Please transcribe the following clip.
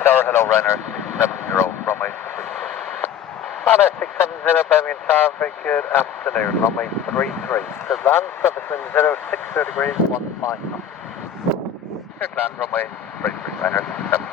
Tower, hello, Ryanair 670, runway 33. Ryanair 670, Birmingham Tower, very good afternoon, runway 33. So land, surface wind 0, 60 degrees, 15 knots. Clear to land, runway 33, Ryanair 670.